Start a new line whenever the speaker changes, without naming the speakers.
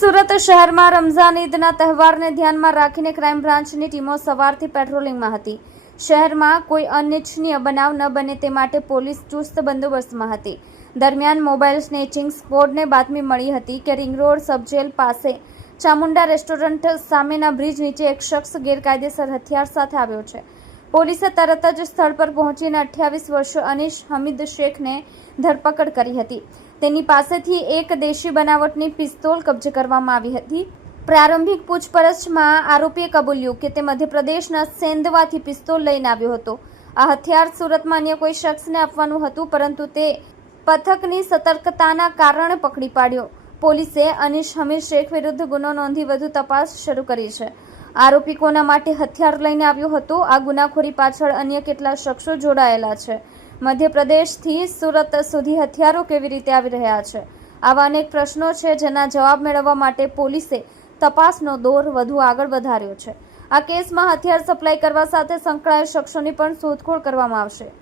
સુરત શહેરમાં રમઝાન ઈદના તહેવારને ધ્યાનમાં રાખીને ક્રાઇમ બ્રાન્ચની ટીમો સવારથી પેટ્રોલિંગમાં હતી. શહેરમાં કોઈ અનિચ્છનીય બનાવ ન બને તે માટે પોલીસ ચુસ્ત બંદોબસ્તમાં હતી. દરમિયાન મોબાઈલ સ્નેચિંગ સ્ક્વોડને બાતમી મળી હતી કે રિંગ રોડ સબજેલ પાસે ચામુંડા રેસ્ટોરન્ટ સામેના બ્રિજ નીચે એક શખ્સ ગેરકાયદેસર હથિયાર સાથે આવ્યો છે. પોલીસે તરત જ સ્થળ પર પહોંચીને અઠ્યાવીસ વર્ષ અનીશ હમીદ શેખને ધરપકડ કરી હતી. તેની પાસેથી એક દેશી બનાવટની પિસ્તોલ કબજે કરવામાં આવી હતી. પ્રારંભિક પૂછપરછમાં આરોપીએ કબૂલ્યું કે તે મધ્યપ્રદેશના સેંધવાથી પિસ્તોલ લઈને આવ્યો હતો. આ હથિયાર સુરતમાં અન્ય કોઈ શખ્સને આપવાનું હતું, પરંતુ તે પથકની સતર્કતાના કારણે પકડી પાડ્યો. પોલીસે અનીશ હમીર શેખ વિરુદ્ધ ગુનો નોંધી વધુ તપાસ શરૂ કરી છે. આરોપી કોના માટે હથિયાર લઈને આવ્યો હતો. આ ગુનાખોરી પાછળ અન્ય કેટલા શખ્સો જોડાયેલા છે? મધ્યપ્રદેશથી સુરત સુધી હથિયારો કેવી રીતે આવી રહ્યા છે? આવા અનેક પ્રશ્નો છે જેના જવાબ મેળવવા માટે પોલીસે તપાસનો દોર વધુ આગળ વધાર્યો છે. આ કેસમાં હથિયાર સપ્લાય કરવા સાથે સંકળાયેલ શખ્સોની પણ શોધખોળ કરવામાં આવશે.